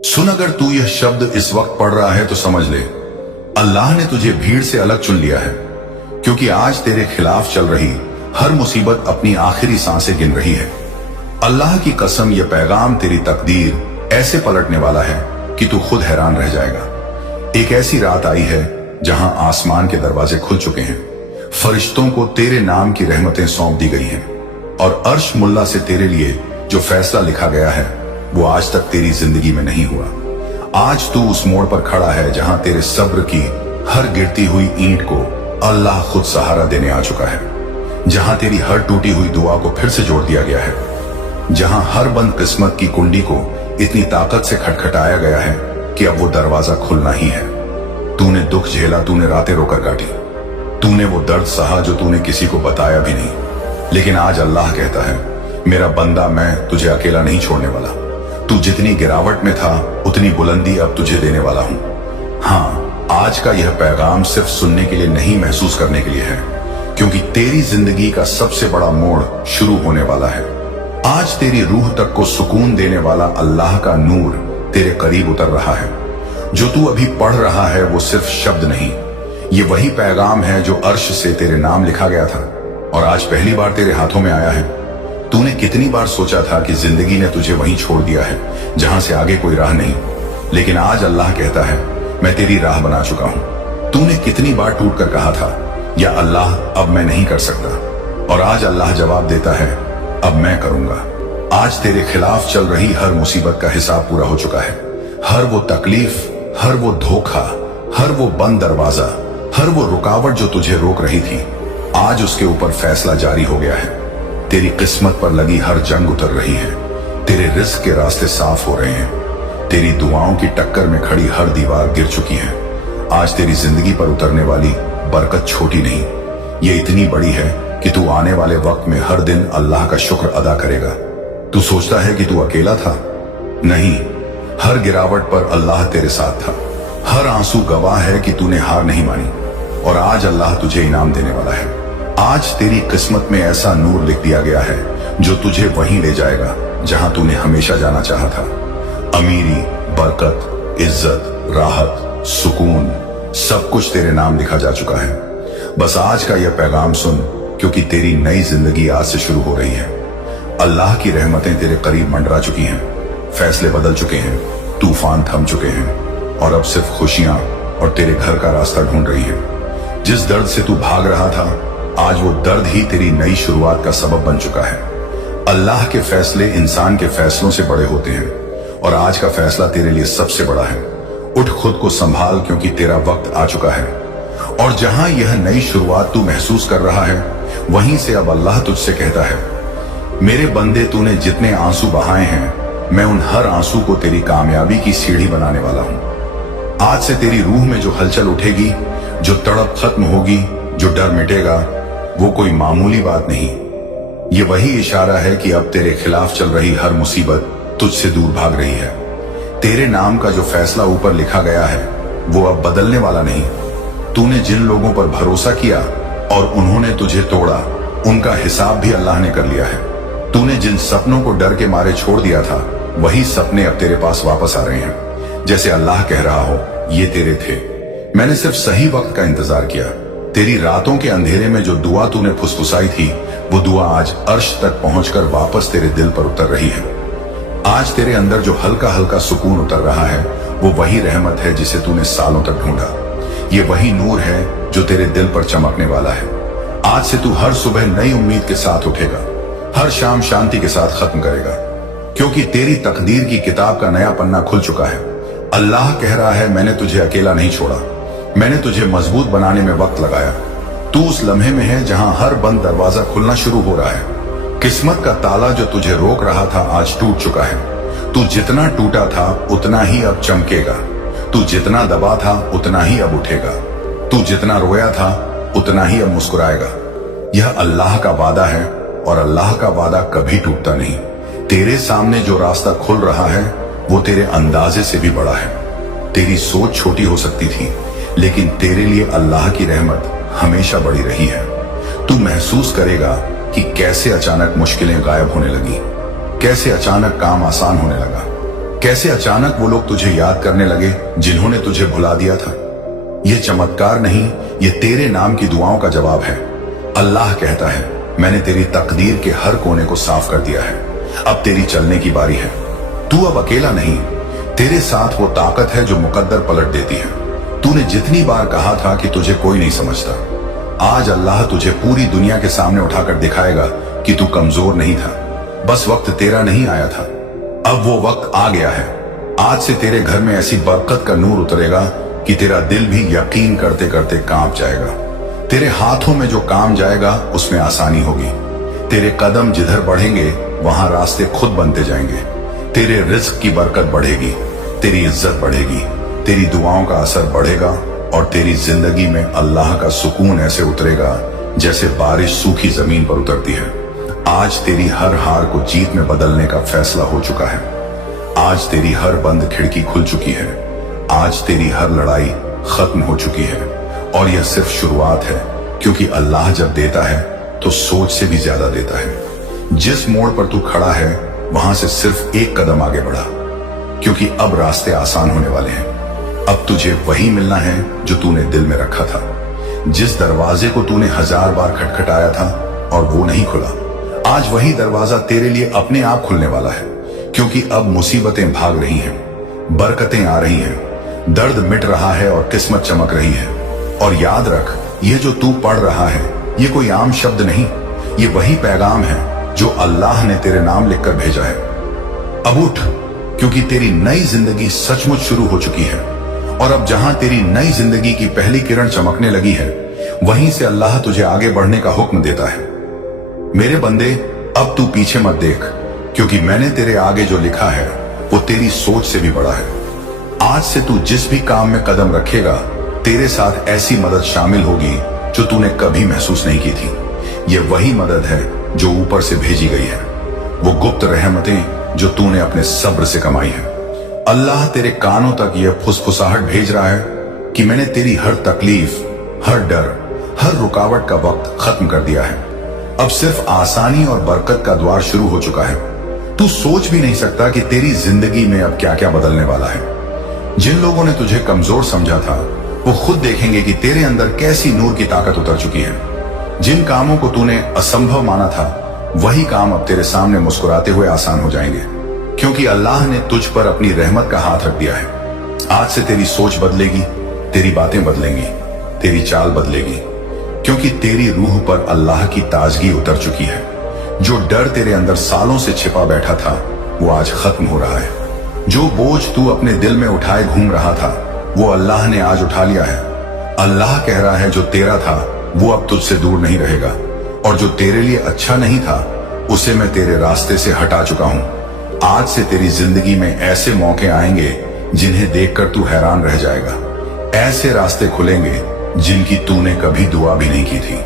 सुन, अगर तू यह शब्द इस वक्त पढ़ रहा है तो समझ ले, अल्लाह ने तुझे भीड़ से अलग चुन लिया है, क्योंकि आज तेरे खिलाफ चल रही हर मुसीबत अपनी आखिरी सांसें गिन रही है। अल्लाह की कसम, यह पैगाम तेरी तकदीर ऐसे पलटने वाला है कि तू खुद हैरान रह जाएगा। एक ऐसी रात आई है जहां आसमान के दरवाजे खुल चुके हैं, फरिश्तों को तेरे नाम की रहमतें सौंप दी गई हैं, और अर्श मुल्ला से तेरे लिए जो फैसला लिखा गया है वो आज तक तेरी जिंदगी में नहीं हुआ। आज तू उस मोड़ पर खड़ा है जहां तेरे सब्र की हर गिरती हुई ईंट को अल्लाह खुद सहारा देने आ चुका है, जहां तेरी हर टूटी हुई दुआ को फिर से जोड़ दिया गया है, जहां हर बंद किस्मत की कुंडी को इतनी ताकत से खटखटाया गया है कि अब वो दरवाजा खुलना ही है। तूने दुख झेला, तूने रातें रोकर काटी, तूने वो दर्द सहा जो तूने किसी को बताया भी नहीं, लेकिन आज अल्लाह कहता है, मेरा बंदा, मैं तुझे अकेला नहीं छोड़ने वाला। तू जितनी गिरावट में था उतनी बुलंदी अब तुझे देने वाला हूं। हाँ, आज का यह पैगाम सिर्फ सुनने के लिए नहीं, महसूस करने के लिए है, क्योंकि तेरी जिंदगी का सबसे बड़ा मोड़ शुरू होने वाला है। आज तेरी रूह तक को सुकून देने वाला अल्लाह का नूर तेरे करीब उतर रहा है। जो तू अभी पढ़ रहा है वो सिर्फ शब्द नहीं, ये वही पैगाम है जो अर्श से तेरे नाम लिखा गया था और आज पहली बार तेरे हाथों में आया है। तूने कितनी बार सोचा था कि जिंदगी ने तुझे वहीं छोड़ दिया है जहां से आगे कोई राह नहीं, लेकिन आज अल्लाह कहता है, मैं तेरी राह बना चुका हूं। तूने कितनी बार टूट कर कहा था, या अल्लाह अब मैं नहीं कर सकता, और आज अल्लाह जवाब देता है, अब मैं करूंगा। आज तेरे खिलाफ चल रही हर मुसीबत का हिसाब पूरा हो चुका है। हर वो तकलीफ, हर वो धोखा, हर वो बंद दरवाजा, हर वो रुकावट जो तुझे रोक रही थी, आज उसके ऊपर फैसला जारी हो गया है। तेरी किस्मत पर लगी हर जंग उतर रही है, तेरे रिस्क के रास्ते साफ हो रहे हैं, तेरी दुआओं की टक्कर में खड़ी हर दीवार गिर चुकी है। आज तेरी जिंदगी पर उतरने वाली बरकत छोटी नहीं, ये इतनी बड़ी है कि तू आने वाले वक्त में हर दिन अल्लाह का शुक्र अदा करेगा। तू सोचता है कि तू अकेला था? नहीं, हर गिरावट पर अल्लाह तेरे साथ था। हर आंसू गवाह है कि तूने हार नहीं मानी, और आज अल्लाह तुझे इनाम देने वाला है। आज तेरी किस्मत में ऐसा नूर लिख दिया गया है जो तुझे वहीं ले जाएगा जहां तूने हमेशा जाना चाहा था। अमीरी, बरकत, इज्जत, राहत, सुकून, सब कुछ तेरे नाम लिखा जा चुका है। बस आज का यह पैगाम सुन, क्योंकि तेरी नई जिंदगी आज से शुरू हो रही है। अल्लाह की रहमतें तेरे करीब मंडरा चुकी हैं, फैसले बदल चुके हैं, तूफान थम चुके हैं, और अब सिर्फ खुशियां और तेरे घर का रास्ता ढूंढ रही हैं। जिस दर्द से तू भाग रहा था, आज वो दर्द ही तेरी नई शुरुआत का सबब बन चुका है। अल्लाह के फैसले इंसान के फैसलों से बड़े होते हैं, और आज का फैसला तेरे लिए सबसे बड़ा है। उठ, खुद को संभाल, क्योंकि तेरा वक्त आ चुका है। और जहां यह नई शुरुआत तू महसूस कर रहा है, वहीं से अब अल्लाह तुझसे कहता है, मेरे बंदे, तूने जितने आंसू बहाए हैं, मैं उन हर आंसू को तेरी कामयाबी की सीढ़ी बनाने वाला हूं। आज से तेरी रूह में जो हलचल उठेगी, जो तड़प खत्म होगी, जो डर मिटेगा, वो कोई मामूली बात नहीं, ये वही इशारा है कि अब तेरे खिलाफ चल रही हर मुसीबत तुझसे दूर भाग रही है। तेरे नाम का जो फैसला ऊपर लिखा गया है वो अब बदलने वाला नहीं। तूने जिन लोगों पर भरोसा किया और उन्होंने तुझे तोड़ा, उनका हिसाब भी अल्लाह ने कर लिया है। तूने जिन सपनों को डर के मारे छोड़ दिया था, वही सपने अब तेरे पास वापस आ रहे हैं। जैसे अल्लाह कह रहा हो, ये तेरे थे, मैंने सिर्फ सही वक्त का इंतजार किया। तेरी रातों के अंधेरे में जो दुआ तूने फुसफुसाई थी, वो दुआ आज अर्श तक पहुंचकर वापस तेरे दिल पर उतर रही है। आज तेरे अंदर जो हल्का हल्का सुकून उतर रहा है, वो वही रहमत है जिसे तूने सालों तक ढूंढा। ये वही नूर है जो तेरे दिल पर चमकने वाला है। आज से तू हर सुबह नई उम्मीद के साथ उठेगा, हर शाम शांति के साथ खत्म करेगा, क्योंकि तेरी तकदीर की किताब का नया पन्ना खुल चुका है। अल्लाह कह रहा है, मैंने तुझे अकेला नहीं छोड़ा, मैंने तुझे मजबूत बनाने में वक्त लगाया। तू उस लम्हे में है जहां हर बंद दरवाजा खुलना शुरू हो रहा है। किस्मत का ताला जो तुझे रोक रहा था, आज टूट चुका है। तू जितना टूटा था उतना ही अब चमकेगा, तू जितना दबा था उतना ही अब उठेगा, तू जितना रोया था उतना ही अब मुस्कुराएगा। यह अल्लाह का वादा है, और अल्लाह का वादा कभी टूटता नहीं। तेरे सामने जो रास्ता खुल रहा है वो तेरे अंदाजे से भी बड़ा है। तेरी सोच छोटी हो सकती थी, लेकिन तेरे लिए अल्लाह की रहमत हमेशा बड़ी रही है। तू महसूस करेगा कि कैसे अचानक मुश्किलें गायब होने लगी, कैसे अचानक काम आसान होने लगा, कैसे अचानक वो लोग तुझे याद करने लगे जिन्होंने तुझे भुला दिया था। ये चमत्कार नहीं, ये तेरे नाम की दुआओं का जवाब है। अल्लाह कहता है, मैंने तेरी तकदीर के हर कोने को साफ कर दिया है, अब तेरी चलने की बारी है। तू अब अकेला नहीं, तेरे साथ वो ताकत है जो मुकद्दर पलट देती है। तूने जितनी बार कहा था कि तुझे कोई नहीं समझता, आज अल्लाह तुझे पूरी दुनिया के सामने उठाकर दिखाएगा कि तू कमजोर नहीं था, बस वक्त तेरा नहीं आया था। अब वो वक्त आ गया है। आज से तेरे घर में ऐसी बरकत का नूर उतरेगा कि तेरा दिल भी यकीन करते करते कांप जाएगा। तेरे हाथों में जो काम जाएगा उसमें आसानी होगी। तेरे कदम जिधर बढ़ेंगे वहां रास्ते खुद बनते जाएंगे। तेरे रिज्क की बरकत बढ़ेगी, तेरी इज्जत बढ़ेगी, तेरी दुआओं का असर बढ़ेगा और तेरी जिंदगी में अल्लाह का सुकून ऐसे उतरेगा जैसे बारिश सूखी जमीन पर उतरती है। आज तेरी हर हार को जीत में बदलने का फैसला हो चुका है। आज तेरी हर बंद खिड़की खुल चुकी है। आज तेरी हर लड़ाई खत्म हो चुकी है और यह सिर्फ शुरुआत है, क्योंकि अल्लाह जब देता है तो सोच से भी ज्यादा देता है। जिस मोड़ पर तू खड़ा है वहां से सिर्फ एक कदम आगे बढ़ा, क्योंकि अब रास्ते आसान होने वाले हैं। अब तुझे वही मिलना है जो तूने दिल में रखा था। जिस दरवाजे को तूने 1000 बार खटखटाया था और वो नहीं खुला, आज वही दरवाजा तेरे लिए अपने आप खुलने वाला है, क्योंकि अब मुसीबतें भाग रही हैं, बरकतें आ रही हैं, दर्द मिट रहा है और किस्मत चमक रही है। और याद रख, ये जो तू पढ़ रहा है ये कोई आम शब्द नहीं, ये वही पैगाम है जो अल्लाह ने तेरे नाम लिखकर भेजा है। अब उठ, क्योंकि तेरी नई जिंदगी सचमुच शुरू हो चुकी है। और अब जहां तेरी नई जिंदगी की पहली किरण चमकने लगी है, वहीं से अल्लाह तुझे आगे बढ़ने का हुक्म देता है। मेरे बंदे, अब तू पीछे मत देख, क्योंकि मैंने तेरे आगे जो लिखा है वो तेरी सोच से भी बड़ा है। आज से तू जिस भी काम में कदम रखेगा, तेरे साथ ऐसी मदद शामिल होगी जो तूने कभी महसूस नहीं की थी। ये वही मदद है जो ऊपर से भेजी गई है, वो गुप्त रहमतें जो तूने अपने सब्र से कमाई है। अल्लाह तेरे कानों तक यह फुसफुसाहट भेज रहा है कि मैंने तेरी हर तकलीफ, हर डर, हर रुकावट का वक्त खत्म कर दिया है। अब सिर्फ आसानी और बरकत का द्वार शुरू हो चुका है। तू सोच भी नहीं सकता कि तेरी जिंदगी में अब क्या क्या बदलने वाला है। जिन लोगों ने तुझे कमजोर समझा था, वो खुद देखेंगे कि तेरे अंदर कैसी नूर की ताकत उतर चुकी है। जिन कामों को तूने असंभव माना था, वही काम अब तेरे सामने मुस्कुराते हुए आसान हो जाएंगे, क्योंकि अल्लाह ने तुझ पर अपनी रहमत का हाथ रख दिया है। आज से तेरी सोच बदलेगी, तेरी बातें बदलेंगी, तेरी चाल बदलेगी, क्योंकि तेरी रूह पर अल्लाह की ताजगी उतर चुकी है। जो डर तेरे अंदर सालों से छिपा बैठा था, वो आज खत्म हो रहा है। जो बोझ तू अपने दिल में उठाए घूम रहा था, वो अल्लाह ने आज उठा लिया है। अल्लाह कह रहा है, जो तेरा था वो अब तुझसे दूर नहीं रहेगा, और जो तेरे लिए अच्छा नहीं था उसे मैं तेरे रास्ते से हटा चुका हूं। आज से तेरी जिंदगी में ऐसे मौके आएंगे जिन्हें देखकर तू हैरान रह जाएगा। ऐसे रास्ते खुलेंगे जिनकी तूने कभी दुआ भी नहीं की थी।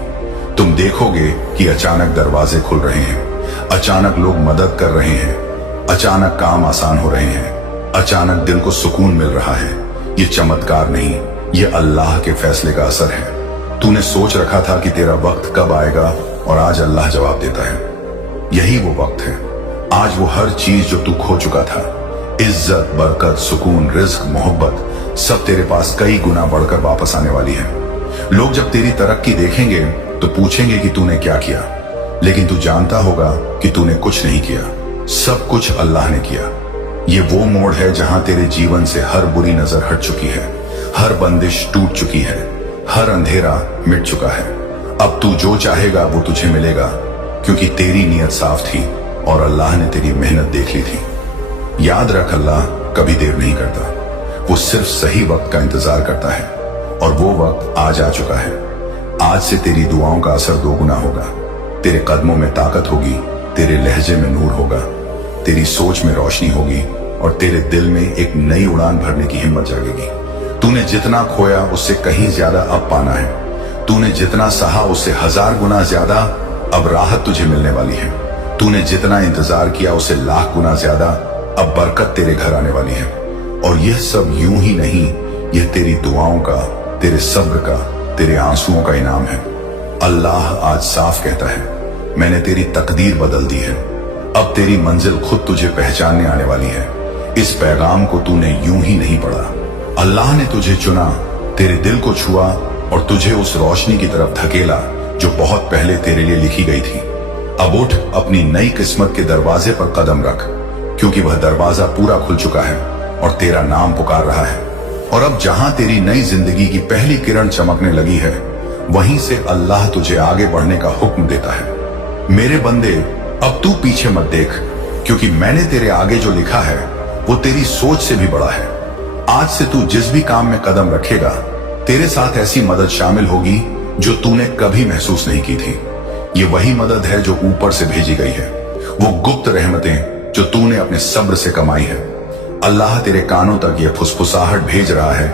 तुम देखोगे कि अचानक दरवाजे खुल रहे हैं, अचानक लोग मदद कर रहे हैं, अचानक काम आसान हो रहे हैं, अचानक दिल को सुकून मिल रहा है। ये चमत्कार नहीं, ये अल्लाह के फैसले का असर है। तूने सोच रखा था कि तेरा वक्त कब आएगा, और आज अल्लाह जवाब देता है। यही वो वक्त है। आज वो हर चीज जो तू खो चुका था, इज्जत, बरकत, सुकून, रिज्क, मोहब्बत, सब तेरे पास कई गुना बढ़कर वापस आने वाली है। लोग जब तेरी तरक्की देखेंगे तो पूछेंगे कि तूने क्या किया, लेकिन तू जानता होगा कि तूने कुछ नहीं किया, सब कुछ अल्लाह ने किया। ये वो मोड़ है जहां तेरे जीवन से हर बुरी नजर हट चुकी है, हर बंदिश टूट चुकी है, हर अंधेरा मिट चुका है। अब तू जो चाहेगा वो तुझे मिलेगा, क्योंकि तेरी नीयत साफ थी और अल्लाह ने तेरी मेहनत देख ली थी। याद रख, अल्लाह कभी देर नहीं करता, वो सिर्फ सही वक्त का इंतजार करता है, और वो वक्त आज आ चुका है। आज से तेरी दुआओं का असर दोगुना होगा। तेरे कदमों में ताकत होगी, तेरे लहजे में नूर होगा, तेरी सोच में रोशनी होगी, और तेरे दिल में एक नई उड़ान भरने की हिम्मत जागेगी। तूने जितना खोया उससे कहीं ज्यादा अब पाना है। तूने जितना सहा उससे 1000 गुना ज्यादा अब राहत तुझे मिलने वाली है। तूने जितना इंतजार किया उससे लाख गुना ज्यादा अब बरकत तेरे घर आने वाली है। और यह सब यूं ही नहीं, यह तेरी दुआओं का, तेरे सब्र का, तेरे आंसुओं का इनाम है। अल्लाह आज साफ कहता है, मैंने तेरी तकदीर बदल दी है। अब तेरी मंजिल खुद तुझे पहचानने आने वाली है। इस पैगाम को तूने यूं ही नहीं पढ़ा। अल्लाह ने तुझे चुना, तेरे दिल को छुआ और तुझे उस रोशनी की तरफ धकेला जो बहुत पहले तेरे लिए लिखी गई थी। अब उठ, अपनी नई किस्मत के दरवाजे पर कदम रख, क्योंकि वह दरवाजा पूरा खुल चुका है और तेरा नाम पुकार रहा है। और अब जहां तेरी नई जिंदगी की पहली किरण चमकने लगी है, वहीं से अल्लाह तुझे आगे बढ़ने का हुक्म देता है। मेरे बंदे, अब तू पीछे मत देख, क्योंकि मैंने तेरे आगे जो लिखा है वो तेरी सोच से भी बड़ा है। आज से तू जिस भी काम में कदम रखेगा, तेरे साथ ऐसी मदद शामिल होगी जो तूने कभी महसूस नहीं की थी। ये वही मदद है जो ऊपर से भेजी गई है, वो गुप्त रहमतें जो तूने अपने सब्र से कमाई है। अल्लाह तेरे कानों तक ये फुसफुसाहट भेज रहा है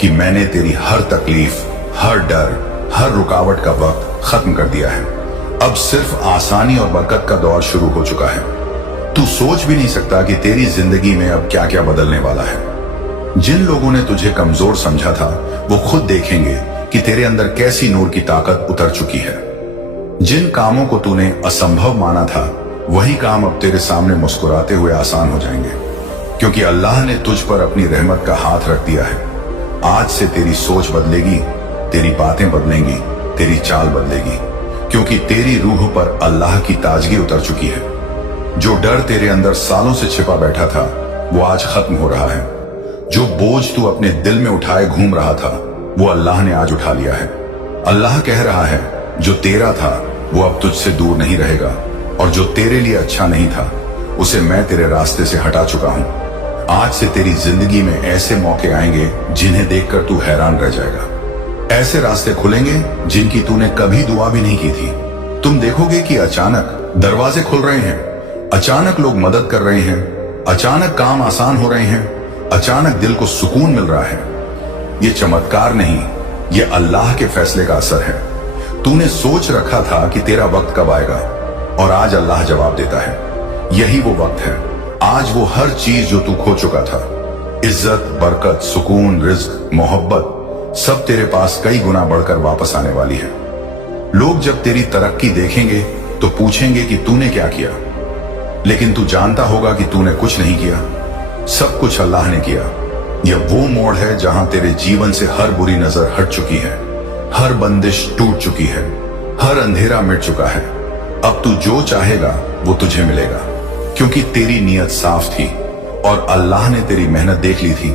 कि मैंने तेरी हर तकलीफ, हर डर, हर रुकावट का वक्त खत्म कर दिया है। अब सिर्फ आसानी और बरकत का दौर शुरू हो चुका है। तू सोच भी नहीं सकता कि तेरी जिंदगी में अब क्या क्या बदलने वाला है। जिन लोगों ने तुझे कमजोर समझा था, वो खुद देखेंगे कि तेरे अंदर कैसी नूर की ताकत उतर चुकी है। जिन कामों को तूने असंभव माना था, वही काम अब तेरे सामने मुस्कुराते हुए आसान हो जाएंगे, क्योंकि अल्लाह ने तुझ पर अपनी रहमत का हाथ रख दिया है। आज से तेरी सोच बदलेगी, तेरी बातें बदलेंगी, तेरी चाल बदलेगी, क्योंकि तेरी रूह पर अल्लाह की ताजगी उतर चुकी है। जो डर तेरे अंदर सालों से छिपा बैठा था, वो आज खत्म हो रहा है। जो बोझ तू अपने दिल में उठाए घूम रहा था, वो अल्लाह ने आज उठा लिया है। अल्लाह कह रहा है, जो तेरा था वो अब तुझसे दूर नहीं रहेगा, और जो तेरे लिए अच्छा नहीं था, उसे मैं तेरे रास्ते से हटा चुका हूं। आज से तेरी जिंदगी में ऐसे मौके आएंगे जिन्हें देखकर तू हैरान रह जाएगा। ऐसे रास्ते खुलेंगे जिनकी तूने कभी दुआ भी नहीं की थी। तुम देखोगे कि अचानक दरवाजे खुल रहे हैं, अचानक लोग मदद कर रहे हैं, अचानक काम आसान हो रहे हैं, अचानक दिल को सुकून मिल रहा है। ये चमत्कार नहीं, ये अल्लाह के फैसले का असर है। तूने सोच रखा था कि तेरा वक्त कब आएगा, और आज अल्लाह जवाब देता है। यही वो वक्त है। आज वो हर चीज जो तू खो चुका था, इज्जत, बरकत, सुकून, रिज्क, मोहब्बत, सब तेरे पास कई गुना बढ़कर वापस आने वाली है। लोग जब तेरी तरक्की देखेंगे तो पूछेंगे कि तूने क्या किया, लेकिन तू जानता होगा कि तूने कुछ नहीं किया, सब कुछ अल्लाह ने किया। यह वो मोड़ है जहां तेरे जीवन से हर बुरी नजर हट चुकी है, हर बंदिश टूट चुकी है, हर अंधेरा मिट चुका है। अब तू जो चाहेगा वो तुझे मिलेगा, क्योंकि तेरी नीयत साफ थी और अल्लाह ने तेरी मेहनत देख ली थी।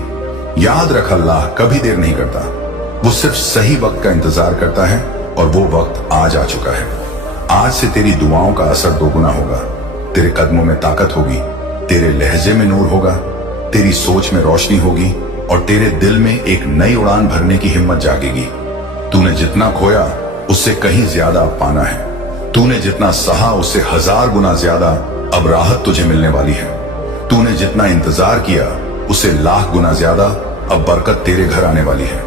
याद रख, अल्लाह कभी देर नहीं करता, वो सिर्फ सही वक्त का इंतजार करता है, और वो वक्त आज आ चुका है। आज से तेरी दुआओं का असर दोगुना होगा, तेरे कदमों में ताकत होगी, तेरे लहजे में नूर होगा, तेरी सोच में रोशनी होगी, और तेरे दिल में एक नई उड़ान भरने की हिम्मत जागेगी। तूने जितना खोया उससे कहीं ज्यादा अब पाना है। तूने जितना सहा उससे 1000 गुना ज्यादा अब राहत तुझे मिलने वाली है। तूने जितना इंतजार किया उससे लाख गुना ज्यादा अब बरकत तेरे घर आने वाली है।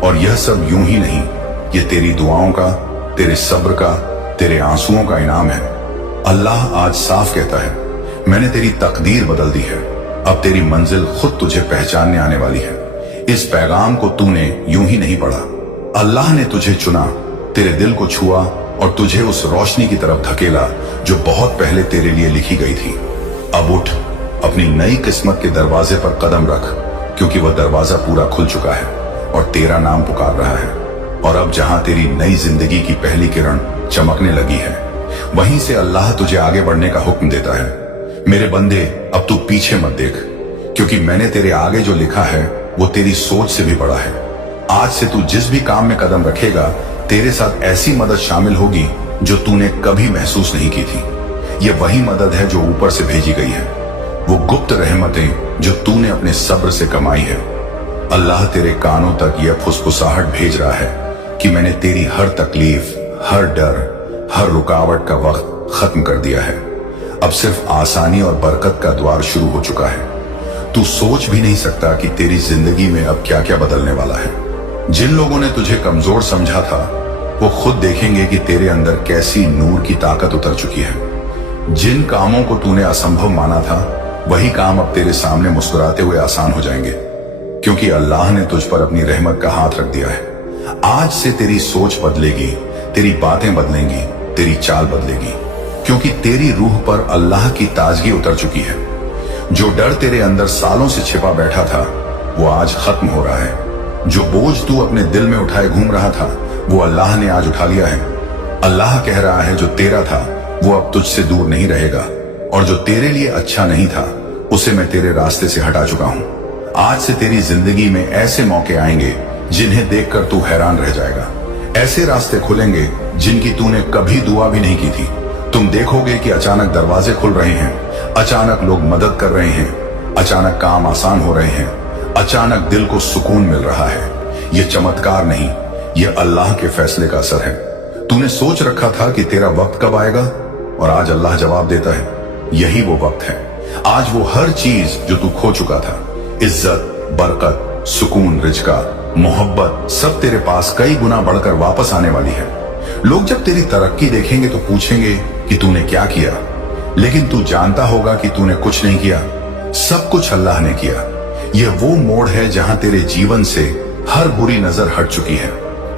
और यह सब यूं ही नहीं, ये तेरी दुआओं का, तेरे सब्र का, तेरे आंसुओं का इनाम है। अल्लाह आज साफ कहता है, मैंने तेरी तकदीर बदल दी है। अब तेरी मंजिल खुद तुझे पहचानने आने वाली है। इस पैगाम को तूने यूं ही नहीं पढ़ा। अल्लाह ने तुझे चुना, तेरे दिल को छुआ और तुझे उस रोशनी की तरफ धकेला जो बहुत पहले तेरे लिए लिखी गई थी। अब उठ, अपनी नई किस्मत के दरवाजे पर कदम रख, क्योंकि वह दरवाजा पूरा खुल चुका है और तेरा नाम पुकार रहा है। और अब जहां तेरी नई जिंदगी की पहली किरण चमकने लगी है, वहीं से अल्लाह तुझे आगे बढ़ने का हुक्म देता है। मेरे बंदे, अब तू पीछे मत देख, क्योंकि मैंने तेरे आगे जो लिखा है वो तेरी सोच से भी बड़ा है। आज से तू जिस भी काम में कदम रखेगा, तेरे साथ ऐसी मदद शामिल होगी जो तूने कभी महसूस नहीं की थी। ये वही मदद है जो ऊपर से भेजी गई है, वो गुप्त रहमतें जो तूने अपने सब्र से कमाई है। अल्लाह तेरे कानों तक यह फुसफुसाहट भेज रहा है कि मैंने तेरी हर तकलीफ, हर डर, हर रुकावट का वक्त खत्म कर दिया है। अब सिर्फ आसानी और बरकत का द्वार शुरू हो चुका है। तू सोच भी नहीं सकता कि तेरी जिंदगी में अब क्या क्या बदलने वाला है। जिन लोगों ने तुझे कमजोर समझा था, वो खुद देखेंगे कि तेरे अंदर कैसी नूर की ताकत उतर चुकी है। जिन कामों को तूने असंभव माना था, वही काम अब तेरे सामने मुस्कुराते हुए आसान हो जाएंगे, क्योंकि अल्लाह ने तुझ पर अपनी रहमत का हाथ रख दिया है। आज से तेरी सोच बदलेगी, तेरी बातें बदलेंगी, तेरी चाल बदलेगी, क्योंकि तेरी रूह पर अल्लाह की ताजगी उतर चुकी है। जो डर तेरे अंदर सालों से छिपा बैठा था वो आज खत्म हो रहा है। जो बोझ तू अपने दिल में उठाए घूम रहा था वो अल्लाह ने आज उठा लिया है। अल्लाह कह रहा है जो तेरा था वो अब तुझसे दूर नहीं रहेगा, और जो तेरे लिए अच्छा नहीं था उसे मैं तेरे रास्ते से हटा चुका हूं। आज से तेरी जिंदगी में ऐसे मौके आएंगे जिन्हें देखकर तू हैरान रह जाएगा। ऐसे रास्ते खुलेंगे जिनकी तूने कभी दुआ भी नहीं की थी। तुम देखोगे कि अचानक दरवाजे खुल रहे हैं, अचानक लोग मदद कर रहे हैं, अचानक काम आसान हो रहे हैं, अचानक दिल को सुकून मिल रहा है। ये चमत्कार नहीं, ये अल्लाह के फैसले का असर है। तूने सोच रखा था कि तेरा वक्त कब आएगा, और आज अल्लाह जवाब देता है यही वो वक्त है। आज वो हर चीज जो तू खो चुका था, इज्जत, बरकत, सुकून, रिज़्क़, मोहब्बत, सब तेरे पास कई गुना बढ़कर वापस आने वाली है। लोग जब तेरी तरक्की देखेंगे तो पूछेंगे कि तूने क्या किया, लेकिन तू जानता होगा कि तूने कुछ नहीं किया, सब कुछ अल्लाह ने किया। यह वो मोड़ है जहां तेरे जीवन से हर बुरी नजर हट चुकी है,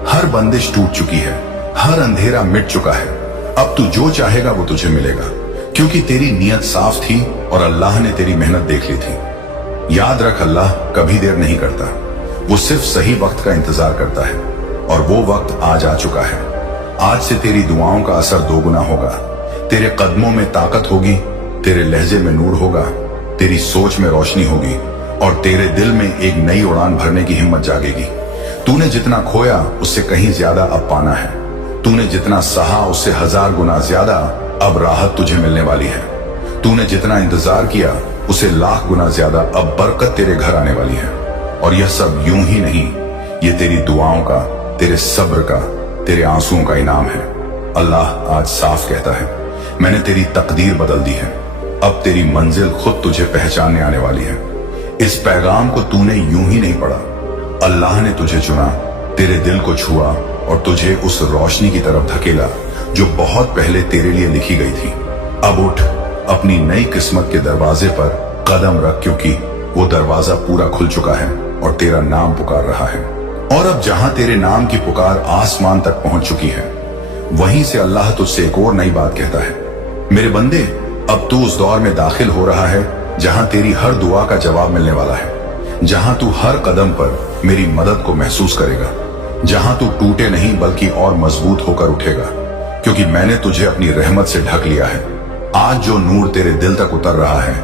हर बंदिश टूट चुकी है, हर अंधेरा मिट चुका है। अब तू जो चाहेगा वो तुझे मिलेगा, क्योंकि तेरी नीयत साफ थी और अल्लाह ने तेरी मेहनत देख ली थी। याद रख, अल्लाह कभी देर नहीं करता, वो सिर्फ सही वक्त का इंतजार करता है, और वो वक्त आज आ चुका है। आज से तेरी दुआओं का असर दोगुना होगा। तेरे कदमों में ताकत होगी, तेरे लहजे में नूर होगा, तेरी सोच में रोशनी होगी, और तेरे दिल में एक नई उड़ान भरने की हिम्मत जागेगी। तूने जितना खोया उससे कहीं ज्यादा अब पाना है। तूने जितना सहा उससे 1000 गुना ज्यादा अब राहत तुझे मिलने वाली है। तूने जितना इंतजार किया उसे लाख गुना ज्यादा अब बरकत तेरे घर आने वाली है। और यह सब यूं ही नहीं, ये तेरी दुआओं का, तेरे सब्र का, तेरे आंसुओं का इनाम है। अल्लाह आज साफ कहता है, मैंने तेरी तकदीर बदल दी है। अब तेरी मंजिल खुद तुझे पहचानने आने वाली है। इस पैगाम को तूने यूं ही नहीं पढ़ा, अल्लाह ने तुझे चुना, तेरे दिल को छुआ और तुझे उस रोशनी की तरफ धकेला जो बहुत पहले तेरे लिए लिखी गई थी। अब उठ, अपनी नई किस्मत के दरवाजे पर कदम रख, क्योंकि वो दरवाजा पूरा खुल चुका है और तेरा नाम पुकार रहा है। और अब जहां तेरे नाम की पुकार आसमान तक पहुंच चुकी है, वहीं से अल्लाह तुझसे एक और नई बात कहता है, मेरे बंदे, अब तू उस दौर में दाखिल हो रहा है जहां तेरी हर दुआ का जवाब मिलने वाला है, जहां तू हर कदम पर मेरी मदद को महसूस करेगा, जहां तू टूटे नहीं बल्कि और मजबूत होकर उठेगा, क्योंकि मैंने तुझे अपनी रहमत से ढक लिया है। आज जो नूर तेरे दिल तक उतर रहा है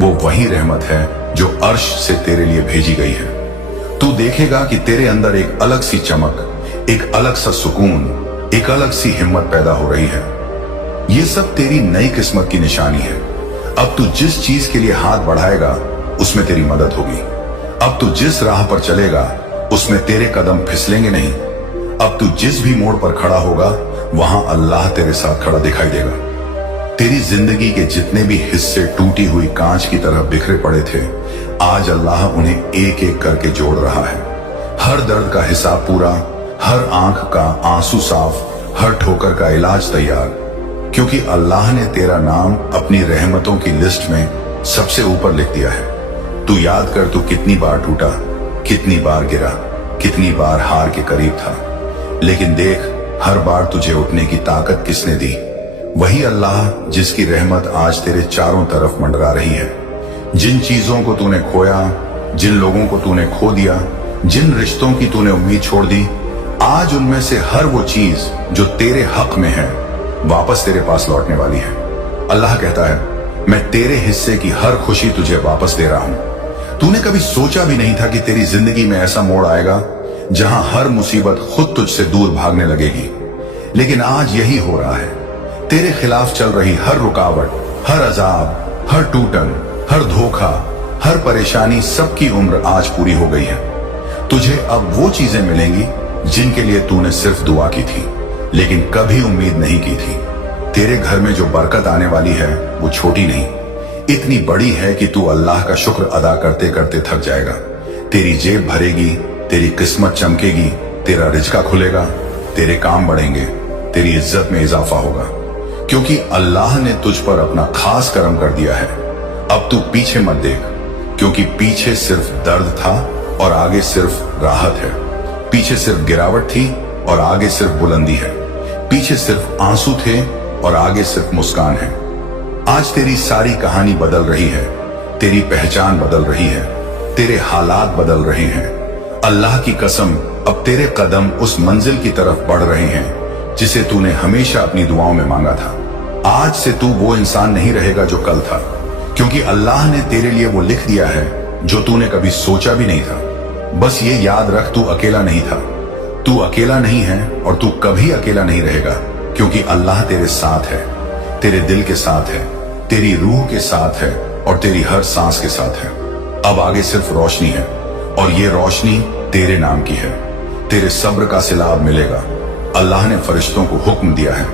वो वही रहमत है जो अर्श से तेरे लिए भेजी गई है। तू देखेगा कि तेरे अंदर एक अलग सी चमक, एक अलग सा सुकून, एक अलग सी हिम्मत पैदा हो रही है। ये सब तेरी नई किस्मत की निशानी है। अब तू जिस चीज के लिए हाथ बढ़ाएगा उसमें तेरी मदद होगी। अब तू जिस राह पर चलेगा उसमें तेरे कदम फिसलेंगे नहीं। अब तू जिस भी मोड़ पर खड़ा होगा वहां अल्लाह तेरे साथ खड़ा दिखाई देगा। तेरी जिंदगी के जितने भी हिस्से टूटी हुई कांच की तरह बिखरे पड़े थे, आज अल्लाह उन्हें एक एक करके जोड़ रहा है। हर दर्द का हिसाब पूरा, हर आंख का आंसू साफ, हर ठोकर का इलाज तैयार, क्योंकि अल्लाह ने तेरा नाम अपनी रहमतों की लिस्ट में सबसे ऊपर लिख दिया है। तू याद कर, तू कितनी बार टूटा, कितनी बार गिरा, कितनी बार हार के करीब था, लेकिन देख, हर बार तुझे उठने की ताकत किसने दी? वही अल्लाह जिसकी रहमत आज तेरे चारों तरफ मंडरा रही है। जिन चीजों को तूने खोया, जिन लोगों को तूने खो दिया, जिन रिश्तों की तूने उम्मीद छोड़ दी, आज उनमें से हर वो चीज जो तेरे हक में है वापस तेरे पास लौटने वाली है। अल्लाह कहता है, मैं तेरे हिस्से की हर खुशी तुझे वापस दे रहा हूं। तूने कभी सोचा भी नहीं था कि तेरी जिंदगी में ऐसा मोड़ आएगा जहां हर मुसीबत खुद तुझसे दूर भागने लगेगी, लेकिन आज यही हो रहा है। तेरे खिलाफ चल रही हर रुकावट, हर अजाब, हर टूटन, हर धोखा, हर परेशानी, सबकी उम्र आज पूरी हो गई है। तुझे अब वो चीजें मिलेंगी जिनके लिए तूने सिर्फ दुआ की थी, लेकिन कभी उम्मीद नहीं की थी। तेरे घर में जो बरकत आने वाली है वो छोटी नहीं, इतनी बड़ी है कि तू अल्लाह का शुक्र अदा करते करते थक जाएगा। तेरी जेब भरेगी, तेरी किस्मत चमकेगी, तेरा रिज़्क़ खुलेगा, तेरे काम बढ़ेंगे, तेरी इज्जत में इजाफा होगा, क्योंकि अल्लाह ने तुझ पर अपना खास करम कर दिया है। अब तू पीछे मत देख, क्योंकि पीछे सिर्फ दर्द था और आगे सिर्फ राहत है। पीछे सिर्फ गिरावट थी और आगे सिर्फ बुलंदी है। पीछे सिर्फ आंसू थे और आगे सिर्फ मुस्कान है। आज तेरी सारी कहानी बदल रही है। तेरी पहचान बदल रही है, तेरे हालात बदल रहे हैं। अल्लाह की कसम, अब तेरे कदम उस मंजिल की तरफ बढ़ रहे हैं जिसे तूने हमेशा अपनी दुआओं में मांगा था। आज से तू वो इंसान नहीं रहेगा जो कल था, क्योंकि अल्लाह ने तेरे लिए वो लिख दिया है जो तूने कभी सोचा भी नहीं था। बस ये याद रख, तू अकेला नहीं था, तू अकेला नहीं है और तू कभी अकेला नहीं रहेगा, क्योंकि अल्लाह तेरे साथ है, तेरे दिल के साथ है, तेरी रूह के साथ है और तेरी हर सांस के साथ है। अब आगे सिर्फ रोशनी है और ये रोशनी तेरे नाम की है। तेरे सब्र का सिला अब मिलेगा। अल्लाह ने फरिश्तों को हुक्म दिया है,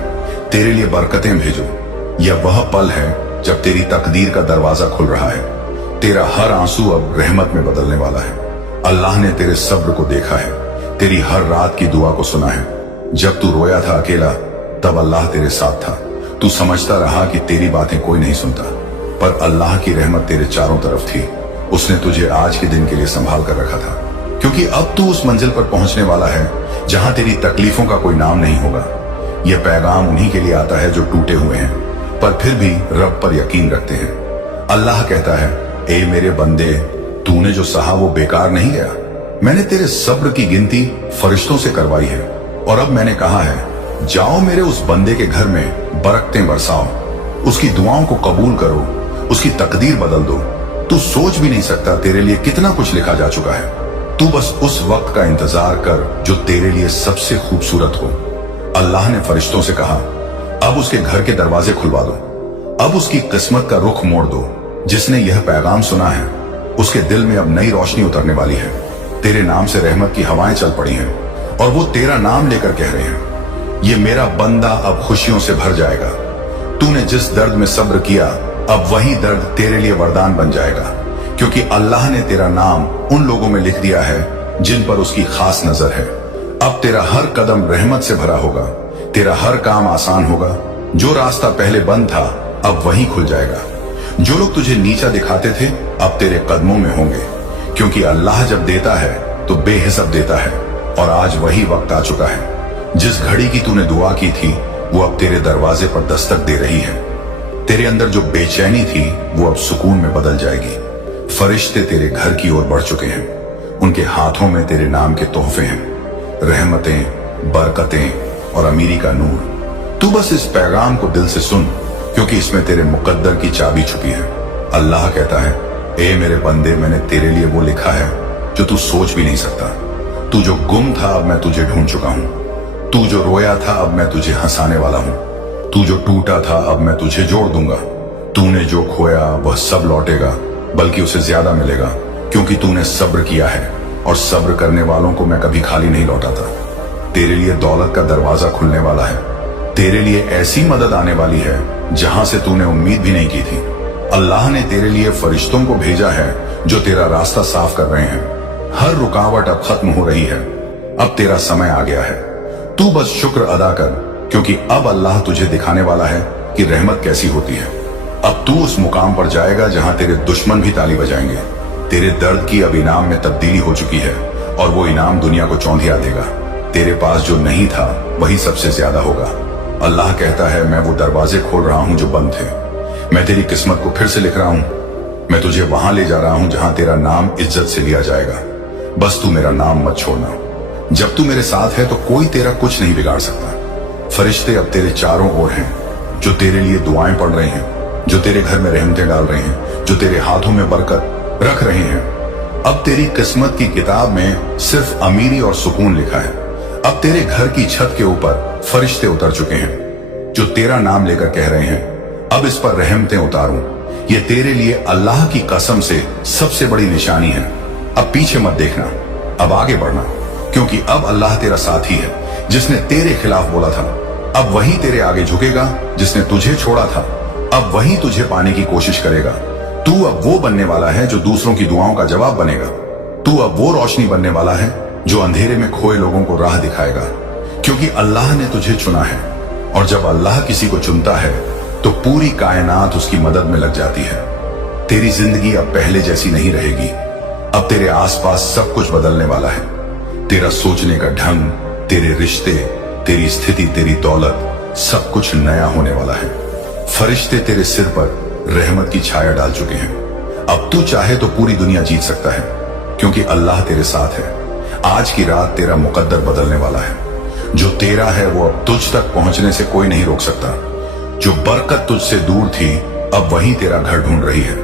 तेरे लिए बरकतें भेजो। यह वह पल है जब तेरी तकदीर का दरवाजा खुल रहा है। तेरा हर आंसू अब रहमत में बदलने वाला है। अल्लाह ने तेरे सब्र को देखा है, तेरी हर रात की दुआ को सुना है। जब तू रोया था अकेला, तब अल्लाह तेरे साथ था। तू समझता रहा कि तेरी बातें कोई नहीं सुनता, पर अल्लाह की रहमत तेरे चारों तरफ थी। उसने तुझे आज के दिन के लिए संभाल कर रखा था, क्योंकि अब तू उस मंजिल पर पहुंचने वाला है जहां तेरी तकलीफों का कोई नाम नहीं होगा। यह पैगाम उन्हीं के लिए आता है जो टूटे हुए हैं, पर फिर भी रब पर यकीन रखते हैं। अल्लाह कहता है, ए मेरे बंदे, तूने जो सहा वो बेकार नहीं गया। मैंने तेरे सब्र की गिनती फरिश्तों से करवाई है और अब मैंने कहा है, जाओ मेरे उस बंदे के घर में बरकतें बरसाओ, उसकी दुआओं को कबूल करो, उसकी तकदीर बदल दो। तू सोच भी नहीं सकता तेरे लिए कितना कुछ लिखा जा चुका है। तू बस उस वक्त का इंतजार कर जो तेरे लिए सबसे खूबसूरत हो। अल्लाह ने फरिश्तों से कहा, अब उसके घर के दरवाजे खुलवा दो, अब उसकी किस्मत का रुख मोड़ दो। जिसने यह पैगाम सुना है उसके दिल में अब नई रोशनी उतरने वाली है। तेरे नाम से रहमत की हवाएं चल पड़ी हैं और वो तेरा नाम लेकर कह रहे हैं, ये मेरा बंदा अब खुशियों से भर जाएगा। तूने जिस दर्द में सब्र किया, अब वही दर्द तेरे लिए वरदान बन जाएगा, क्योंकि अल्लाह ने तेरा नाम उन लोगों में लिख दिया है जिन पर उसकी खास नजर है। अब तेरा हर कदम रहमत से भरा होगा, तेरा हर काम आसान होगा। जो रास्ता पहले बंद था अब वही खुल जाएगा। जो लोग तुझे नीचा दिखाते थे अब तेरे कदमों में होंगे, क्योंकि अल्लाह जब देता है तो बेहिसाब देता है। और आज वही वक्त आ चुका है। जिस घड़ी की तूने दुआ की थी वो अब तेरे दरवाजे पर दस्तक दे रही है। तेरे अंदर जो बेचैनी थी वो अब सुकून में बदल जाएगी। फरिश्ते तेरे घर की ओर बढ़ चुके हैं, उनके हाथों में तेरे नाम के तोहफे हैं, रहमतें, बरकतें और अमीरी का नूर। तू बस इस पैगाम को दिल से सुन, क्योंकि इसमें तेरे मुकद्दर की चाबी छुपी है। अल्लाह कहता है, ए मेरे बंदे, मैंने तेरे लिए वो लिखा है जो तू सोच भी नहीं सकता। तू जो गुम था अब मैं तुझे ढूंढ चुका हूं। तू जो रोया था अब मैं तुझे हंसाने वाला हूं। तू जो टूटा था अब मैं तुझे जोड़ दूंगा। तूने जो खोया वह सब लौटेगा, बल्कि उसे ज्यादा मिलेगा, क्योंकि तूने सब्र किया है और सब्र करने वालों को मैं कभी खाली नहीं लौटाता। तेरे लिए दौलत का दरवाजा खुलने वाला है। तेरे लिए ऐसी मदद आने वाली है जहां से तूने उम्मीद भी नहीं की थी। अल्लाह ने तेरे लिए फरिश्तों को भेजा है जो तेरा रास्ता साफ कर रहे हैं। हर रुकावट अब खत्म हो रही है। अब तेरा समय आ गया है। तू बस शुक्र अदा कर, क्योंकि अब अल्लाह तुझे दिखाने वाला है कि रहमत कैसी होती है। अब तू उस मुकाम पर जाएगा जहां तेरे दुश्मन भी ताली बजाएंगे। तेरे दर्द की अब इनाम में तब्दीली हो चुकी है और वो इनाम दुनिया को चौंधिया देगा। तेरे पास जो नहीं था वही सबसे ज्यादा होगा। अल्लाह कहता है, मैं वो दरवाजे खोल रहा हूं जो बंद थे। मैं तेरी किस्मत को फिर से लिख रहा हूं। मैं तुझे वहां ले जा रहा हूं जहां तेरा नाम इज्जत से लिया जाएगा। बस तू मेरा नाम मत छोड़ना। जब तू मेरे साथ है तो कोई तेरा कुछ नहीं बिगाड़ सकता। फरिश्ते अब तेरे चारों ओर हैं, जो तेरे लिए दुआएं पढ़ रहे हैं, जो तेरे घर में रहमतें डाल रहे हैं, जो तेरे हाथों में बरकत रख रहे हैं। अब तेरी किस्मत की किताब में सिर्फ अमीरी और सुकून लिखा है। अब तेरे घर की छत के ऊपर फरिश्ते उतर चुके हैं जो तेरा नाम लेकर कह रहे हैं, अब इस पर रहमतें उतारूं। ये तेरे लिए अल्लाह की कसम से सबसे बड़ी निशानी है। अब पीछे मत देखना, अब आगे बढ़ना, क्योंकि अब अल्लाह तेरा साथी है। जिसने तेरे खिलाफ बोला था अब वही तेरे आगे झुकेगा। जिसने तुझे छोड़ा था अब वही तुझे पाने की कोशिश करेगा। तू अब वो बनने वाला है जो दूसरों की दुआओं का जवाब बनेगा। तू अब वो रोशनी बनने वाला है जो अंधेरे में खोए लोगों को राह दिखाएगा, क्योंकि अल्लाह ने तुझे चुना है। और जब अल्लाह किसी को चुनता है तो पूरी कायनात उसकी मदद में लग जाती है। तेरी जिंदगी अब पहले जैसी नहीं रहेगी। अब तेरे आसपास सब कुछ बदलने वाला है। तेरा सोचने का ढंग, तेरे रिश्ते, तेरी स्थिति, तेरी दौलत, सब कुछ नया होने वाला है। फरिश्ते तेरे सिर पर रहमत की छाया डाल चुके हैं। अब तू चाहे तो पूरी दुनिया जीत सकता है, क्योंकि अल्लाह तेरे साथ है। आज की रात तेरा मुकद्दर बदलने वाला है। जो तेरा है वो अब तुझ तक पहुंचने से कोई नहीं रोक सकता। जो बरकत तुझसे दूर थी अब वही तेरा घर ढूंढ रही है।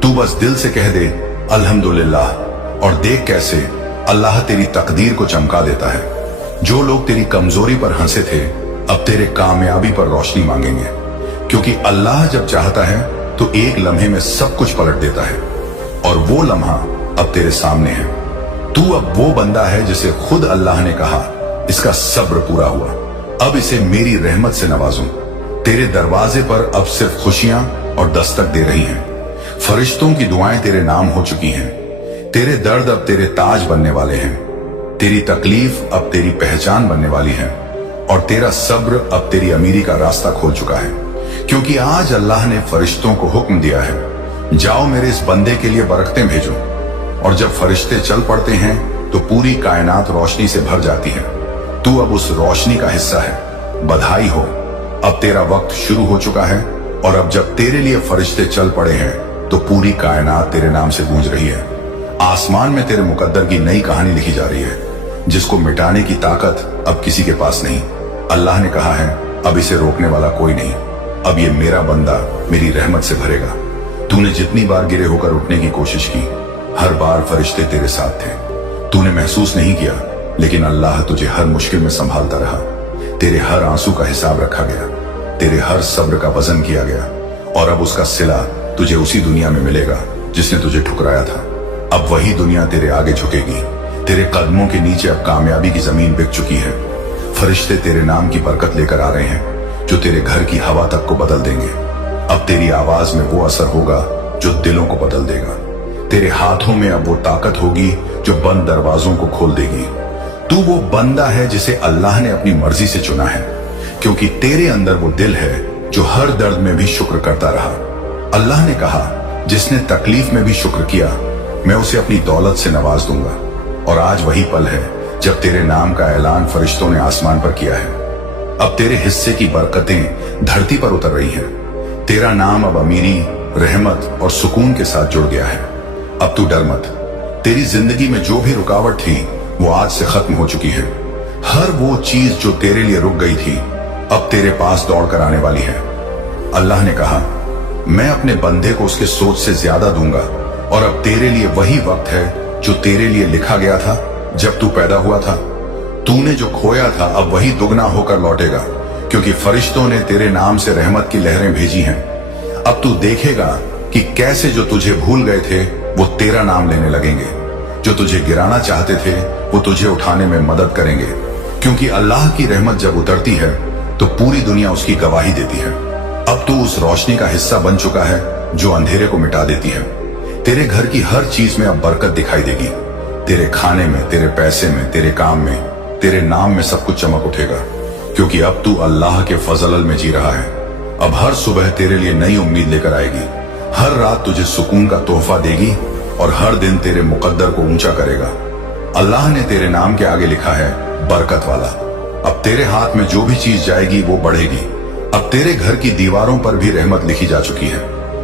तू बस दिल से कह दे अल्हम्दुलिल्लाह, और देख कैसे अल्लाह तेरी तकदीर को चमका देता है। जो लोग तेरी कमजोरी पर हंसे थे अब तेरे कामयाबी पर रोशनी मांगेंगे, क्योंकि अल्लाह जब चाहता है तो एक लम्हे में सब कुछ पलट देता है, और वो लम्हा अब तेरे सामने है। तू अब वो बंदा है जिसे खुद अल्लाह ने कहा इसका सब्र पूरा हुआ, अब इसे मेरी रहमत से नवाजूं। तेरे दरवाजे पर अब सिर्फ खुशियां और दस्तक दे रही हैं। फरिश्तों की दुआएं तेरे नाम हो चुकी हैं। तेरे दर्द अब तेरे ताज बनने वाले हैं। तेरी तकलीफ अब तेरी पहचान बनने वाली है, और तेरा सब्र अब तेरी अमीरी का रास्ता खोल चुका है, क्योंकि आज अल्लाह ने फरिश्तों को हुक्म दिया है, जाओ मेरे इस बंदे के लिए बरकतें भेजो। और जब फरिश्ते चल पड़ते हैं तो पूरी कायनात रोशनी से भर जाती है। तू अब उस रोशनी का हिस्सा है। बधाई हो, अब तेरा वक्त शुरू हो चुका है, और अब जब तेरे लिए फरिश्ते चल पड़े हैं तो पूरी कायनात तेरे नाम से गूंज रही है। आसमान में तेरे मुकद्दर की नई कहानी लिखी जा रही है, जिसको मिटाने की ताकत अब किसी के पास नहीं। अल्लाह ने कहा है अब इसे रोकने वाला कोई नहीं। अब ये मेरा बंदा मेरी रहमत से भरेगा। तूने जितनी बार गिरे होकर उठने की कोशिश की, हर बार फरिश्ते तेरे साथ थे। तूने महसूस नहीं किया, लेकिन अल्लाह तुझे हर मुश्किल में संभालता रहा। तेरे हर आंसू का हिसाब रखा गया, तेरे हर सब्र का वजन किया गया, और अब उसका सिला तुझे उसी दुनिया में मिलेगा जिसने तुझे ठुकराया था। अब वही दुनिया तेरे आगे झुकेगी। तेरे कदमों के नीचे अब कामयाबी की जमीन बिक चुकी है। फरिश्ते तेरे नाम की बरकत लेकर आ रहे हैं, जो तेरे घर की हवा तक को बदल देंगे। अब तेरी आवाज में वो असर होगा जो दिलों को बदल देगा। तेरे हाथों में अब वो ताकत होगी जो बंद दरवाजों को खोल देगी। तू वो बंदा है जिसे अल्लाह ने अपनी मर्जी से चुना है, क्योंकि तेरे अंदर वो दिल है जो हर दर्द में भी शुक्र करता रहा। अल्लाह ने कहा जिसने तकलीफ में भी शुक्र किया मैं उसे अपनी दौलत से नवाज दूंगा। और आज वही पल है जब तेरे नाम का ऐलान फरिश्तों ने आसमान पर किया है। अब तेरे हिस्से की बरकतें धरती पर उतर रही हैं। तेरा नाम अब अमीरी, रहमत और सुकून के साथ जुड़ गया है। अब तू डर मत। तेरी जिंदगी में जो भी रुकावट थी वो आज से खत्म हो चुकी है। हर वो चीज जो तेरे लिए रुक गई थी अब तेरे पास दौड़ कर आने वाली है। अल्लाह ने कहा मैं अपने बंदे को उसके सोच से ज्यादा दूंगा, और अब तेरे लिए वही वक्त है जो तेरे लिए लिखा गया था जब तू पैदा हुआ था। तूने जो खोया था अब वही दुगना होकर लौटेगा, क्योंकि फरिश्तों ने तेरे नाम से रहमत की लहरें भेजी हैं। अब तू देखेगा कि कैसे जो तुझे भूल गए थे वो तेरा नाम लेने लगेंगे। जो तुझे गिराना चाहते थे वो तुझे उठाने में मदद करेंगे, क्योंकि अल्लाह की रहमत जब उतरती है तो पूरी दुनिया उसकी गवाही देती है। अब तू उस रोशनी का हिस्सा बन चुका है जो अंधेरे को मिटा देती है। तेरे घर की हर चीज में अब बरकत दिखाई देगी। तेरे खाने में, तेरे पैसे में, तेरे काम में, तेरे नाम में सब कुछ चमक उठेगा, क्योंकि अब तू अल्लाह के फजल में जी रहा है। अब हर सुबह तेरे लिए नई उम्मीद लेकर आएगी। हर रात तुझे सुकून का तोहफा देगी, और हर दिन तेरे मुकद्दर को ऊंचा करेगा। अल्लाह ने तेरे नाम के आगे लिखा है बरकत वाला। अब तेरे हाथ में जो भी चीज जाएगी वो बढ़ेगी। अब तेरे घर की दीवारों पर भी रहमत लिखी जा चुकी है।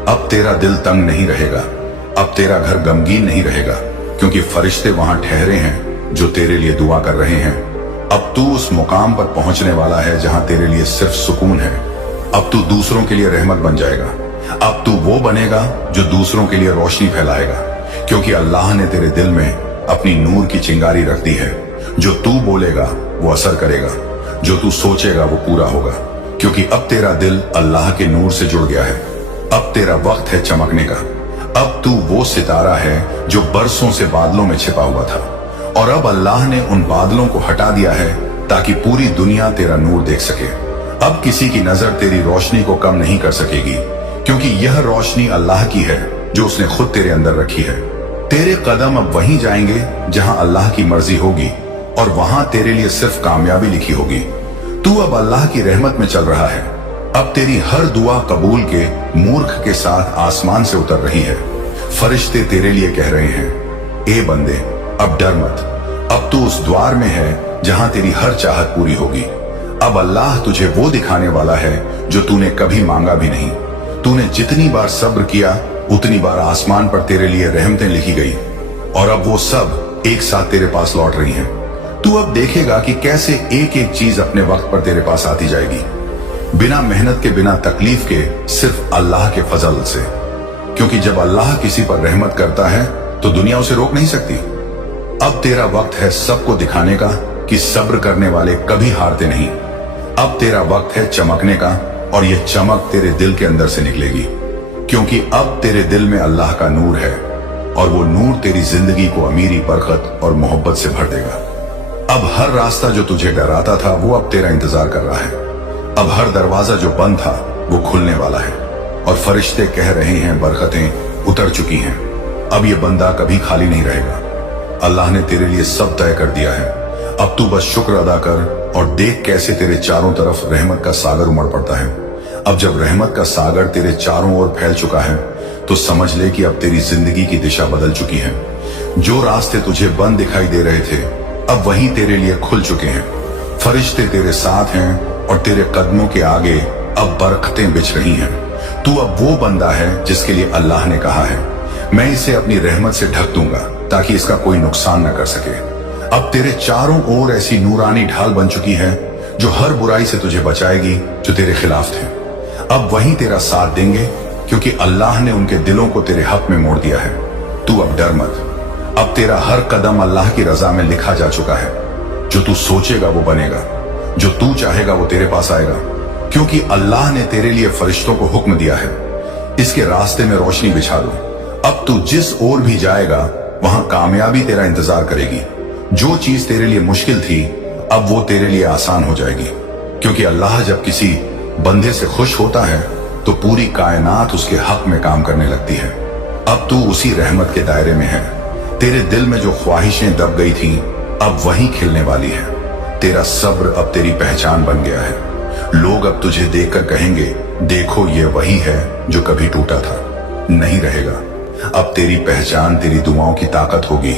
अब तेरा दिल तंग नहीं रहेगा। अब तेरा घर गमगीन नहीं रहेगा, क्योंकि फरिश्ते वहां ठहरे हैं जो तेरे लिए दुआ कर रहे हैं। अब तू उस मुकाम पर पहुंचने वाला है जहां तेरे लिए सिर्फ सुकून है। अब तू दूसरों के लिए रहमत बन जाएगा। अब तू वो बनेगा जो दूसरों के लिए रोशनी फैलाएगा, क्योंकि अल्लाह ने तेरे दिल में अपनी नूर की चिंगारी रख दी है। जो तू बोलेगा वो असर करेगा, जो तू सोचेगा वो पूरा होगा, क्योंकि अब तेरा दिल अल्लाह के नूर से जुड़ गया है। अब तेरा वक्त है चमकने का। अब तू वो सितारा है जो बरसों से बादलों में छिपा हुआ था, और अब अल्लाह ने उन बादलों को हटा दिया है ताकि पूरी दुनिया तेरा नूर देख सके। अब किसी की नजर तेरी रोशनी को कम नहीं कर सकेगी, क्योंकि यह रोशनी अल्लाह की है जो उसने खुद तेरे अंदर रखी है। तेरे कदम अब वहीं जाएंगे जहां अल्लाह की मर्जी होगी, और वहां तेरे लिए सिर्फ कामयाबी लिखी होगी। तू अब अल्लाह की रहमत में चल रहा है। अब तेरी हर दुआ कबूल के मूर्ख के साथ आसमान से उतर रही है। फरिश्ते तेरे लिए कह रहे हैं ए बंदे अब डर मत। अब तू उस द्वार में है जहां तेरी हर चाहत पूरी होगी। अब अल्लाह तुझे वो दिखाने वाला है जो तूने कभी मांगा भी नहीं। तूने जितनी बार सब्र किया उतनी बार आसमान पर तेरे लिए रहमतें लिखी गई और अब वो सब एक साथ तेरे पास लौट रही हैं। तू अब देखेगा कि कैसे एक एक चीज अपने वक्त पर तेरे पास आती जाएगी, बिना मेहनत के, बिना तकलीफ के, सिर्फ अल्लाह के फजल से। क्योंकि जब अल्लाह किसी पर रहमत करता है तो दुनिया उसे रोक नहीं सकती। अब तेरा वक्त है सबको दिखाने का कि सब्र करने वाले कभी हारते नहीं। अब तेरा वक्त है चमकने का, और यह चमक तेरे दिल के अंदर से निकलेगी, क्योंकि अब तेरे दिल में अल्लाह का नूर है और वो नूर तेरी जिंदगी को अमीरी, बरकत और मोहब्बत से भर देगा। अब हर रास्ता जो तुझे डराता था वो अब तेरा इंतजार कर रहा है। अब हर दरवाजा जो बंद था वो खुलने वाला है और फरिश्ते कह रहे हैं बरकतें उतर चुकी हैं। अब ये बंदा कभी खाली नहीं रहेगा। अल्लाह ने तेरे लिए सब तय कर दिया है। अब तू बस शुक्र अदा कर और देख कैसे तेरे चारों तरफ रहमत का सागर उमड़ पड़ता है। अब जब रहमत का सागर तेरे चारों ओर फैल चुका है तो समझ ले कि अब तेरी जिंदगी की दिशा बदल चुकी है। जो रास्ते तुझे बंद दिखाई दे रहे थे अब वही तेरे लिए खुल चुके हैं। फरिश्ते तेरे साथ हैं और तेरे कदमों के आगे अब बरकतें बिछ रही हैं। तू अब वो बंदा है जिसके लिए अल्लाह ने कहा है, मैं इसे अपनी रहमत से ढक दूंगा ताकि इसका कोई नुकसान न कर सके। अब तेरे चारों ओर ऐसी नूरानी ढाल बन चुकी है जो हर बुराई से तुझे बचाएगी जो तेरे खिलाफ थे। अब वही तेरा साथ देंगे क्योंकि अल्लाह ने उनके दिलों को तेरे हक में मोड़ दिया है। तू अब डर मत। अब तेरा हर कदम अल्लाह की रजा में लिखा जा चुका है। जो तू सोचेगा वो बनेगा, जो तू चाहेगा वो तेरे पास आएगा, क्योंकि अल्लाह ने तेरे लिए फरिश्तों को हुक्म दिया है, इसके रास्ते में रोशनी बिछा दो। अब तू जिस ओर भी जाएगा वहां कामयाबी तेरा इंतजार करेगी। जो चीज तेरे लिए मुश्किल थी अब वो तेरे लिए आसान हो जाएगी, क्योंकि अल्लाह जब किसी बंदे से खुश होता है तो पूरी कायनात उसके हक में काम करने लगती है। अब तू उसी रहमत के दायरे में है। तेरे दिल में जो ख्वाहिशें दब गई थीं अब वही खिलने वाली है। तेरा सब्र अब तेरी पहचान बन गया है। लोग अब तुझे देखकर कहेंगे, देखो ये वही है जो कभी टूटा था। नहीं रहेगा। अब तेरी पहचान तेरी दुआओं की ताकत होगी।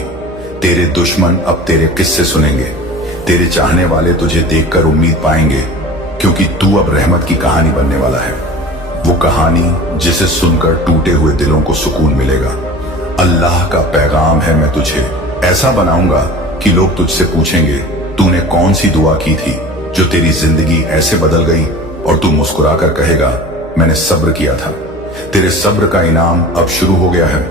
तेरे दुश्मन अब तेरे किस्से सुनेंगे। तेरे चाहने वाले तुझे देखकर उम्मीद पाएंगे, क्योंकि तू अब रहमत की कहानी बनने वाला है। वो कहानी जिसे सुनकर टूटे हुए दिलों को सुकून मिलेगा। अल्लाह का पैगाम है, मैं तुझे ऐसा बनाऊंगा कि लोग तुझसे पूछेंगे, तूने कौन सी दुआ की थी जो तेरी जिंदगी ऐसे बदल गई, और तू मुस्कुराकर कहेगा, मैंने सब्र किया था। तेरे सब्र का इनाम अब शुरू हो गया है।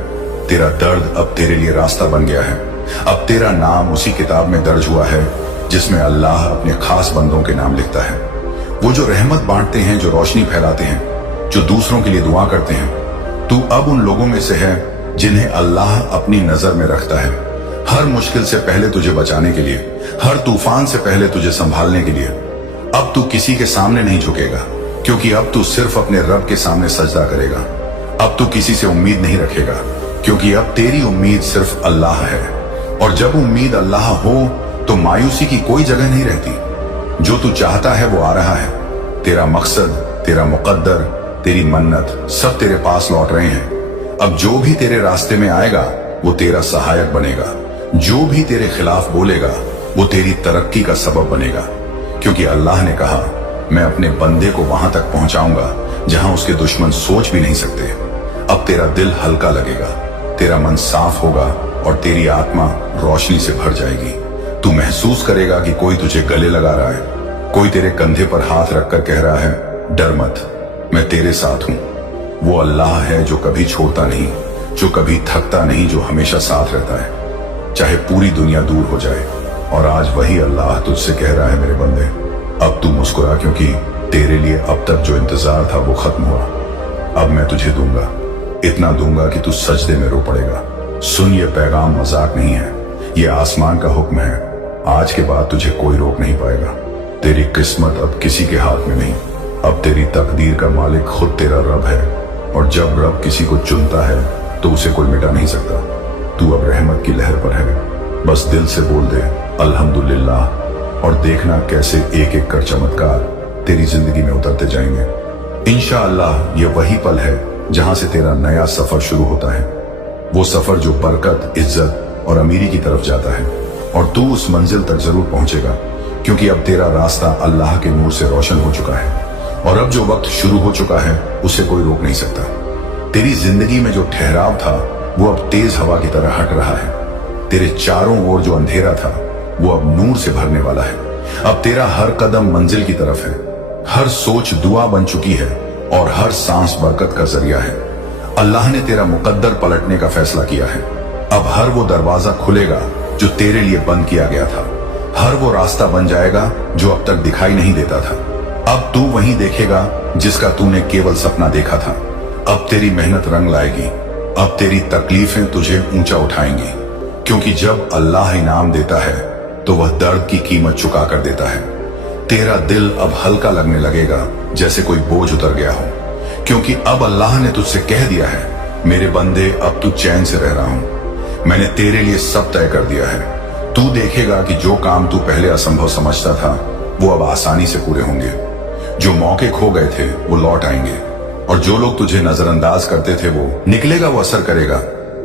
तेरा दर्द अब तेरे लिए रास्ता बन गया है। अब तेरा नाम उसी किताब में दर्ज हुआ है जिसमें अल्लाह अपने खास बंदों के नाम लिखता है। वो जो रहमत बांटते हैं, जो रोशनी फैलाते हैं, जो दूसरों के लिए दुआ करते हैं। तू अब उन लोगों में से है जिन्हें अल्लाह अपनी नजर में रखता है। हर मुश्किल से पहले तुझे बचाने के लिए, हर तूफान से पहले तुझे संभालने के लिए। अब तू किसी के सामने नहीं झुकेगा, क्योंकि अब तू सिर्फ अपने रब के सामने सजदा करेगा। अब तू किसी से उम्मीद नहीं रखेगा, क्योंकि अब तेरी उम्मीद सिर्फ अल्लाह है। और जब उम्मीद अल्लाह हो तो मायूसी की कोई जगह नहीं रहती। जो तू चाहता है वो आ रहा है। तेरा मकसद, तेरा मुकद्दर, तेरी मन्नत सब तेरे पास लौट रहे हैं। अब जो भी तेरे रास्ते में आएगा वो तेरा सहायक बनेगा। जो भी तेरे खिलाफ बोलेगा वो तेरी तरक्की का सबब बनेगा, क्योंकि अल्लाह ने कहा, मैं अपने बंदे को वहां तक पहुंचाऊंगा जहां उसके दुश्मन सोच भी नहीं सकते। अब तेरा दिल हल्का लगेगा, तेरा मन साफ होगा और तेरी आत्मा रोशनी से भर जाएगी। तू महसूस करेगा कि कोई तुझे गले लगा रहा है, कोई तेरे कंधे पर हाथ रखकर कह रहा है, डर मत, मैं तेरे साथ हूं। वो अल्लाह है जो कभी छोड़ता नहीं, जो कभी थकता नहीं, जो हमेशा साथ रहता है, चाहे पूरी दुनिया दूर हो जाए। और आज वही अल्लाह तुझसे कह रहा है, मेरे बंदे, अब तू मुस्कुरा, क्योंकि तेरे लिए अब तक जो इंतजार था वो खत्म हुआ। अब मैं तुझे दूंगा, इतना दूंगा कि तू सजदे में रो पड़ेगा। सुन, ये पैगाम मजाक नहीं है, ये आसमान का हुक्म है। आज के बाद तुझे कोई रोक नहीं पाएगा। तेरी किस्मत अब किसी के हाथ में नहीं, अब तेरी तकदीर का मालिक खुद तेरा रब है। और जब रब किसी को चुनता है तो उसे कोई मिटा नहीं सकता। तू अब रहमत की लहर पर है। बस दिल से बोल दे अल्हम्दुलिल्लाह, और देखना कैसे एक एक कर चमत्कार तेरी जिंदगी में उतरते जाएंगे। इंशाअल्लाह ये वही पल है जहां से तेरा नया सफर शुरू होता है। वो सफर जो बरकत, इज्जत और अमीरी की तरफ जाता है। और तू उस मंजिल तक जरूर पहुंचेगा, क्योंकि अब तेरा रास्ता अल्लाह के नूर से रोशन हो चुका है। और अब जो वक्त शुरू हो चुका है उसे कोई रोक नहीं सकता। तेरी जिंदगी में जो ठहराव था वो अब तेज हवा की तरह हट रहा है। तेरे चारों ओर जो अंधेरा था वो अब नूर से भरने वाला है। अब तेरा हर कदम मंजिल की तरफ है, हर सोच दुआ बन चुकी है और हर सांस बरकत का जरिया है। अल्लाह ने तेरा मुकद्दर पलटने का फैसला किया है। अब हर वो दरवाजा खुलेगा जो तेरे लिए बंद किया गया था, हर वो रास्ता बन जाएगा जो अब तक दिखाई नहीं देता था। अब तू वही देखेगा जिसका तूने केवल सपना देखा था। अब तेरी मेहनत रंग लाएगी, अब तेरी तकलीफें तुझे ऊंचा उठाएंगी, क्योंकि जब अल्लाह इनाम देता है तो वह दर्द की कीमत चुका कर देता है। तेरा दिल अब हल्का लगने लगेगा जैसे कोई बोझ उतर गया हो, क्योंकि अब अल्लाह ने तुझसे कह दिया है, मेरे बंदे अब तू चैन से रह रहा हूं, मैंने तेरे लिए सब तय कर दिया है। तू देखेगा कि जो काम तू पहले असंभव समझता था वो अब आसानी से पूरे होंगे। जो मौके खो गए थे वो लौट आएंगे, और जो लोग तुझे नजरअंदाज करते थे वो निकलेगा, वो असर करेगा,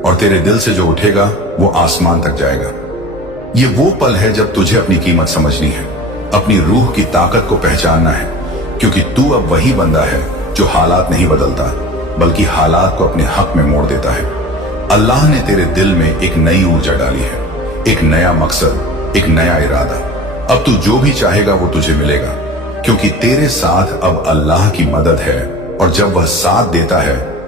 और तेरे दिल से जो उठेगा वो आसमान तक जाएगा। ये वो पल है जब तुझे अपनी कीमत समझनी है, अपनी रूह की ताकत को पहचानना है, क्योंकि तू अब वही बंदा है जो हालात नहीं बदलता बल्कि हालात को अपने हक में मोड़ देता है। अल्लाह ने तेरे दिल में एक नई ऊर्जा डाली है, एक नया मकसद, एक नया इरादा। अब तू जो भी चाहेगा वो तुझे मिलेगा, क्योंकि तेरे साथ अब अल्लाह की मदद है, और जब वह साथ देता है